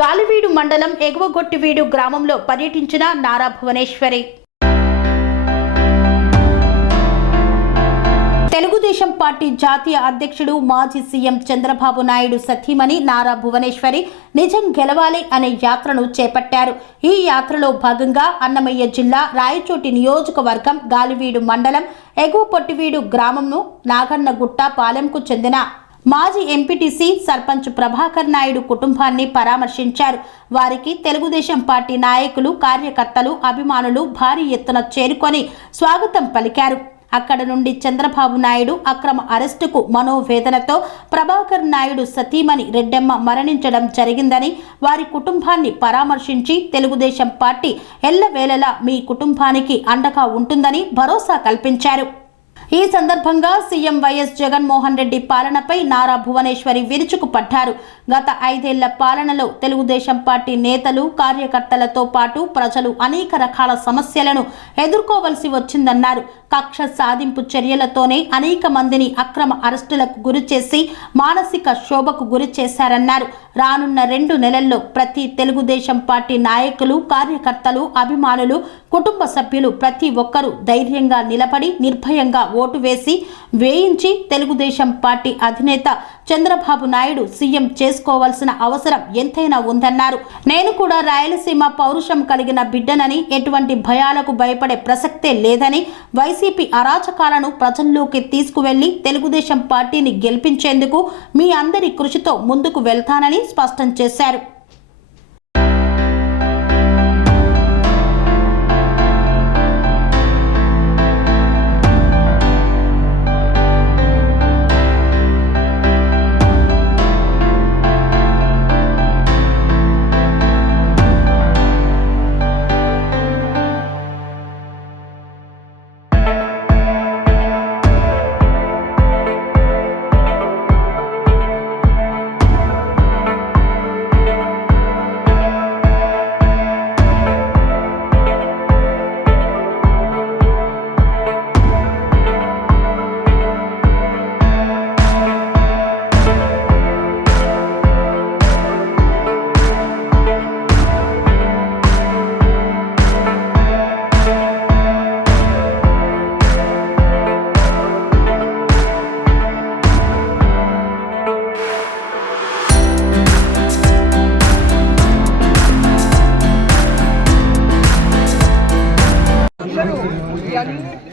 గాలివీడు మండలం ఎగువగొట్టివీడు గ్రామంలో పర్యటించిన నారా భువనేశ్వరి. తెలుగుదేశం పార్టీ జాతీయ అధ్యక్షుడు మాజీ సీఎం చంద్రబాబు నాయుడు సతీమణి నారా భువనేశ్వరి నిజం గెలవాలి అనే యాత్రను చేపట్టారు. ఈ యాత్రలో భాగంగా అన్నమయ్య జిల్లా రాయచోటి నియోజకవర్గం గాలివీడు మండలం ఎగువపొట్టివీడు గ్రామంను నాగన్నగుట్ట పాలెంకు చెందిన మాజీ ఎంపీటీసీ సర్పంచ్ ప్రభాకర్ నాయుడు కుటుంబాన్ని పరామర్శించారు. వారికి తెలుగుదేశం పార్టీ నాయకులు, కార్యకర్తలు, అభిమానులు భారీ ఎత్తున చేరుకొని స్వాగతం పలికారు. అక్కడ నుండి చంద్రబాబు నాయుడు అక్రమ అరెస్టుకు మనోవేదనతో ప్రభాకర్ నాయుడు సతీమణి రెడ్డమ్మ మరణించడం జరిగిందని, వారి కుటుంబాన్ని పరామర్శించి తెలుగుదేశం పార్టీ ఎల్లవేళలా మీ కుటుంబానికి అండగా ఉంటుందని భరోసా కల్పించారు. ఈ సందర్భంగా సీఎం వైఎస్ జగన్మోహన్ రెడ్డి పాలనపై నారా భువనేశ్వరి విరుచుకుపడ్డారు. గత 5 ఏళ్ల పాలనలో తెలుగుదేశం పార్టీ నేతలు, కార్యకర్తలతో పాటు ప్రజలు అనేక రకాల సమస్యలను ఎదుర్కోవలసి వచ్చిందన్నారు. కక్ష సాధింపు చర్యలతోనే అనేక మందిని అక్రమ అరెస్టులకు గురిచేసి మానసిక శోభకు గురి చేశారన్నారు. రానున్న 2 నెలల్లో ప్రతి తెలుగుదేశం పార్టీ నాయకులు, కార్యకర్తలు, అభిమానులు, కుటుంబ సభ్యులు ప్రతి ఒక్కరూ ధైర్యంగా నిలబడి నిర్భయంగా ఓటు వేయించి తెలుగుదేశం పార్టీ అధినేత చంద్రబాబు నాయుడు సీఎం చేసుకోవాల్సిన అవసరం ఎంతైనా ఉందన్నారు. నేను కూడా రాయలసీమ పౌరుషం కలిగిన బిడ్డనని, ఎటువంటి భయాలకు భయపడే ప్రసక్తే లేదని, వైసీపీ అరాచకాలను ప్రజల్లోకి తీసుకువెళ్లి తెలుగుదేశం పార్టీని గెలిపించేందుకు మీ అందరి కృషితో ముందుకు వెళ్తానని స్పష్టం చేశారు.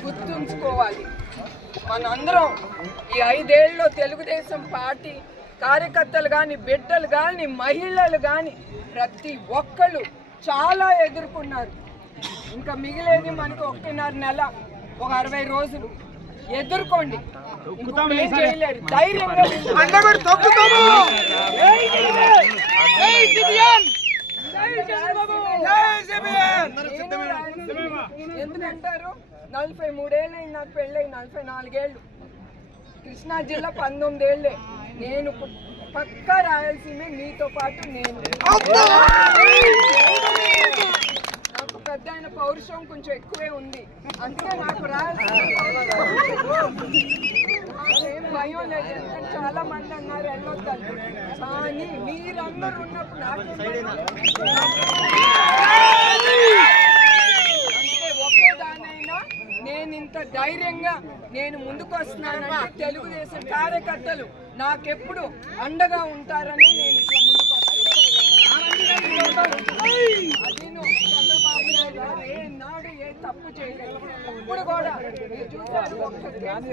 గుర్తుంచుకోవాలి, మనందరం ఈ 5 ఏళ్ళలో తెలుగుదేశం పార్టీ కార్యకర్తలు కానీ, బిడ్డలు కానీ, మహిళలు కానీ ప్రతి ఒక్కళ్ళు చాలా ఎదుర్కొన్నారు. ఇంకా మిగిలేది మనకు 1.5 నెల, ఒక 60 రోజులు ఎదుర్కోండి. ఏం చేయలేరు, ధైర్యంగా ఎందుకంటారు? 43 ఏళ్ళు నాకు పెళ్ళై 44 ఏళ్ళు, కృష్ణా జిల్లా 19 ఏళ్ళే. నేను పక్కా రాయలసీమే, మీతో పాటు నేను. నాకు పెద్ద ఆయన పౌరుషం కొంచెం ఎక్కువే ఉంది, అందుకే నాకు రాయలసీమ ఏం భయం లేదు. ఎందుకంటే చాలా మంది అన్నారు వెళ్ళొద్దని, కానీ మీరందరూ ఉన్నప్పుడు నాకే ఒకే దానైనా నేను ఇంత ధైర్యంగా నేను ముందుకు వస్తున్నానంటే తెలుగుదేశం కార్యకర్తలు నాకెప్పుడు అండగా ఉంటారని నేను ఇట్లా ముందుకు వస్తాను. చంద్రబాబు నాయుడు గారు ఏ నాడు ఏ తప్పు చేయలేదు. ఇప్పుడు కూడా మీరు చూసారు, ఒక్క కేసు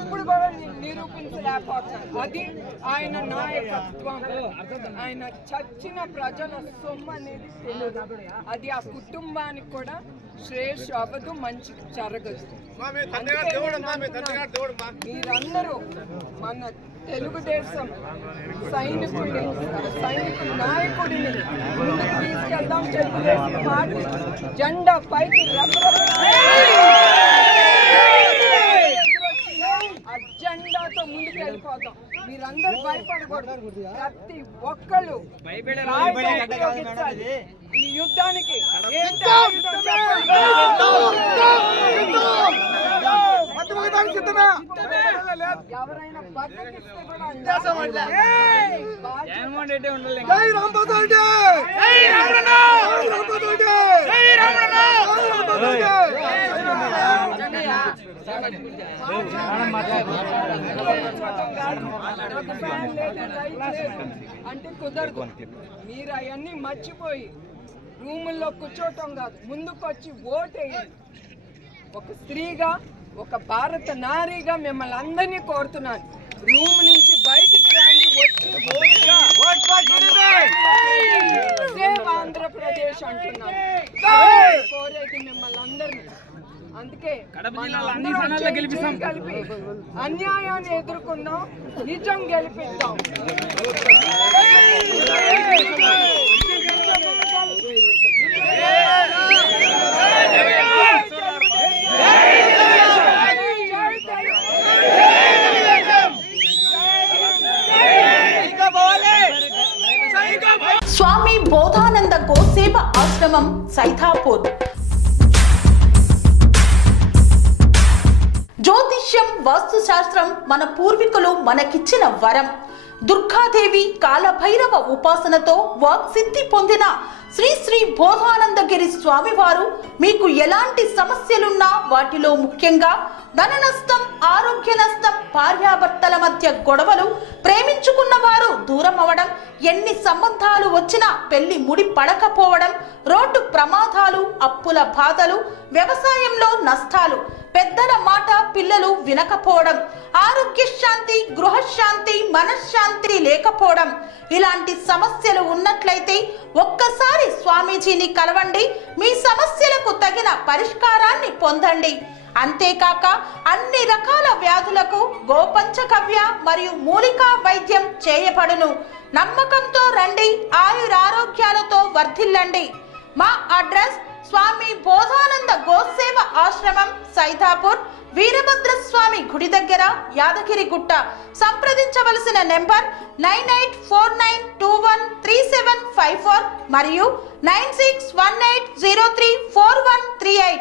ఇప్పుడు కూడా నిరూపించలేకపోతారు. అది ఆయన నాయకత్వం. ఆయన చచ్చిన ప్రజల సొమ్ము అనేది తెలియదు. అది ఆ కుటుంబానికి కూడా శ్రేష్ అవ్వదు, మంచి జరగదు. మీరందరూ మన తెలుగుదేశం సైనికుల నాయకుడిని ముందుకు తీసుకెళ్దాం. తెలుగుదేశం పార్టీ జెండా పైకి అజెండాతో ముందుకు వెళ్ళిపోతాం. మీరందరూ భయపడకూడదు. ప్రతి ఒక్కళ్ళు ఈ యుద్ధానికి సిద్ధమే. ఎవరైనా బద్దకిస్తే కూడా అంటే కుదరదు. మీరు అవన్నీ మర్చిపోయి రూముల్లో కూర్చోటం కాదు, ముందుకు వచ్చి ఓటేయండి. ఒక స్త్రీగా, ఒక భారత నారీగా మిమ్మల్ని అందరినీ కోరుతున్నాను, రూమ్ నుంచి బయటికి రండి, వచ్చి సేవ్ ఆంధ్రప్రదేశ్ అంటున్నాను. కోరేది మిమ్మల్ని అందరినీ. అందుకే కలిపి అన్యాయాన్ని ఎదుర్కొందాం, నిజం గెలిపిద్దాం. స్వామి బోధానంద గోసేవ ఆశ్రమం సైథాపూర్. జ్యోతిష్యం, వాస్తుశాస్త్రం మన పూర్వీకులు మనకిచ్చిన వరం. దుర్గాదేవి, కాలభైరవ ఉపాసనతో వాక్సిద్ధి పొందిన శ్రీ శ్రీ బోధానందగిరి స్వామివారు మీకు ఎలాంటి సమస్యలున్నా, వాటిలో ముఖ్యంగా ధన నష్టం, ఆరోగ్య నష్టం, భార్యాభర్తల మధ్య గొడవలు, ప్రేమించుకున్న వారు దూరం అవడం, ఎన్ని సంబంధాలు వచ్చినా పెళ్లి ముడి పడకపోవడం, రోడ్డు ప్రమాదాలు, అప్పుల బాధలు, వ్యవసాయంలో నష్టాలు, పెద్దల మాట పిల్లలు వినకపోవడం, ఆరోగ్య శాంతి, గృహశాంతి, మనశ్శాంతి లేకపోవడం, ఇలాంటి సమస్యలు ఉన్నట్లయితే ఒక్కసారి స్వామీజీని కలవండి. మీ సమస్యలకు తగిన పరిష్కారాన్ని పొందండి. అంతేకాక అన్ని రకాల వ్యాధులకు గోపంచకవ్య మరియు మూలికా వైద్యం చేయబడును. నమ్మకంతో రండి, ఆయురారోగ్యాలతో వర్ధిల్లండి. మా అడ్రస్ స్వామి బోధానంద గోసేవ ఆశ్రమం సైథాపూర్, వీరభద్రస్వామి గుడి దగ్గర, యాదగిరిగుట్ట. సంప్రదించవలసిన నెంబర్ 9849213754 మరియు 9618034138.